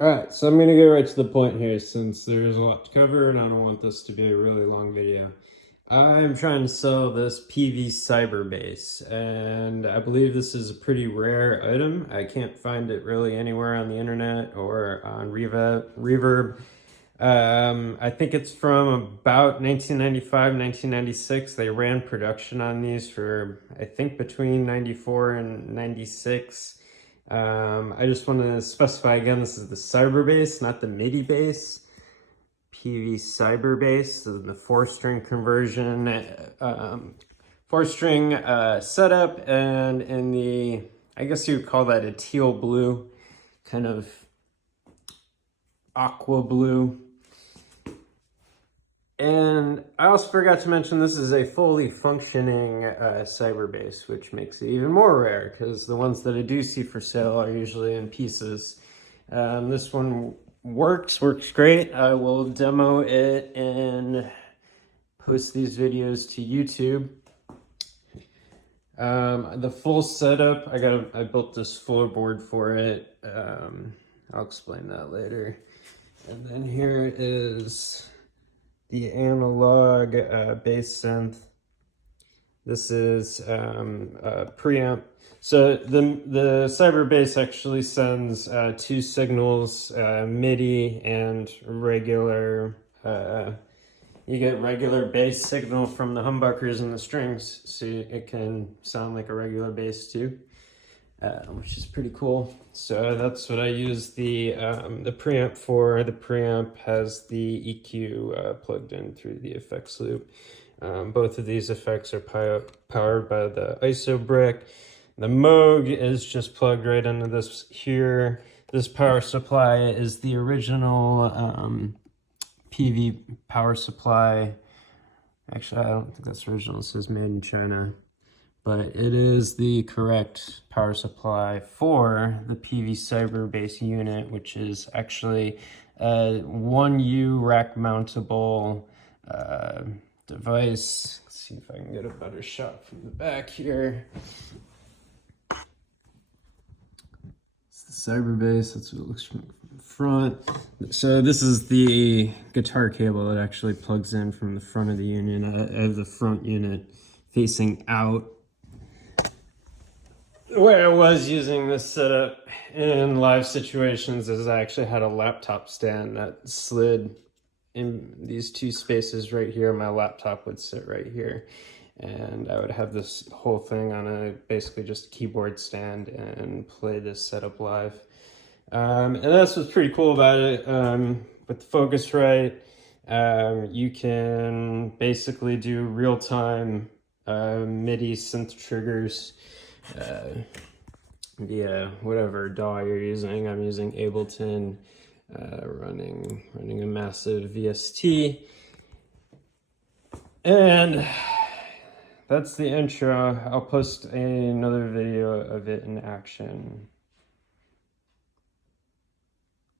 Alright, so I'm going to get right to the point here since there's a lot to cover and I don't want this to be a really long video. I'm trying to sell this Peavey CyberBass, and I believe this is a pretty rare item. I can't find it really anywhere on the internet or on Reverb. I think it's from about 1995, 1996. They ran production on these for, I think, between 94 and 96. I just want to specify again, this is the CyberBass, not the MIDI bass. Peavey CyberBass, the 4-string conversion, 4-string setup, and in the, I guess you would call that a teal blue, kind of aqua blue. And I also forgot to mention this is a fully functioning CyberBass, which makes it even more rare because the ones that I do see for sale are usually in pieces. This one works great. I will demo it and post these videos to YouTube. The full setup, I built this floorboard for it. I'll explain that later. And then here is the analog bass synth. This is a preamp. So the CyberBass actually sends two signals, MIDI and regular. You get regular bass signal from the humbuckers and the strings, so it can sound like a regular bass too, which is pretty cool. So that's what I use the preamp for. The preamp has the EQ plugged in through the effects loop. Both of these effects are powered by the ISO brick. The Moog is just plugged right into this here. This power supply is the original Peavey power supply. Actually, I don't think that's original. It says made in China. But it is the correct power supply for the Peavey CyberBass unit, which is actually a 1U rack mountable device. Let's see if I can get a better shot from the back here. It's the CyberBass, that's what it looks from the front. So this is the guitar cable that actually plugs in from the front of the unit. I have the front unit facing out. The way I was using this setup in live situations is I actually had a laptop stand that slid in these two spaces right here. My laptop would sit right here, and I would have this whole thing on a basically just a keyboard stand and play this setup live. And that's what's pretty cool about it. With the Focusrite, you can basically do real-time MIDI synth triggers via whatever DAW you're using. I'm using Ableton, running a massive VST. And that's the intro. I'll post another video of it in action.